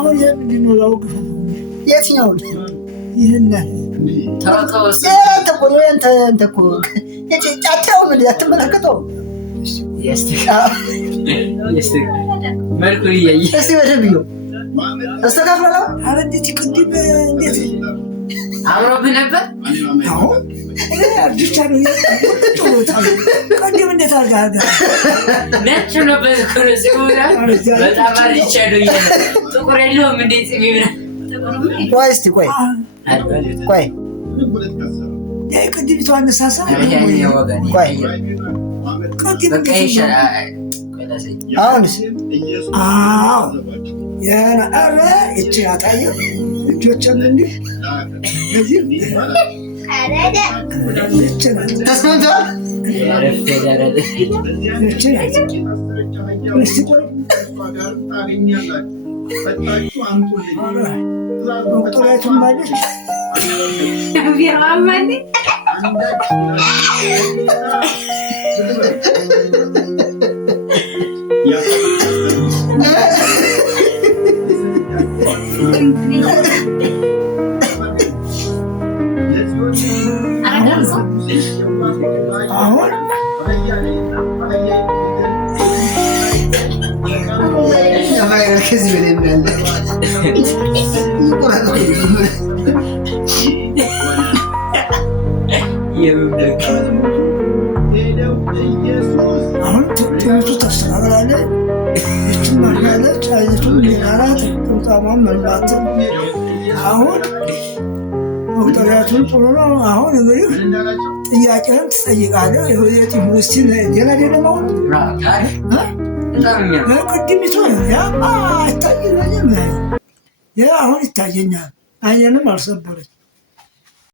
አሁን ምንድን ነው ላውቅ የትኛው ይህን አንተ እኮ ጫጫው ምን አትመለከተው መልኩን እያየ እስቲ በደንብ ይኸው አስተካክለው። ኧረ እንዴት ቅድም እንዴት አምሮብህ ነበር? አዎ አዲስ ነው ቅድም እንዴት አድርገህ ነጭ ነበር እኮ ነው ሲሞላ በጣም አርቻለሁ እያለ ጥቁር የለውም እንዴት ፂም ይብላል። ቆይ እስቲ ቆይ ቅድም ተዋነሳሳ ቆይ በቃ ይሻላል። አሁንስ ኧረ ይቺ አታየው እጆችን እንዲህ ለዚህ ተስማምተዋል። መቁጠሪያቱን ማለች አሁን ከዚህ በላይ ምን አሁን ትምህርቱ ታስተናግዳለህ። ይችን ማርጋለች አይነቱን ሌላራት ጥምጣሟን መልባት አሁን መቁጠሪያቱን ጥሩ ነው። አሁን እንግዲህ ጥያቄህን ትጠይቃለህ። የት ዩኒቨርሲቲ ገና ደለማሁን ቅድሚቱ ያማ አይታየኝም። አሁን ይታየኛል። አይኔንም አልሰበረች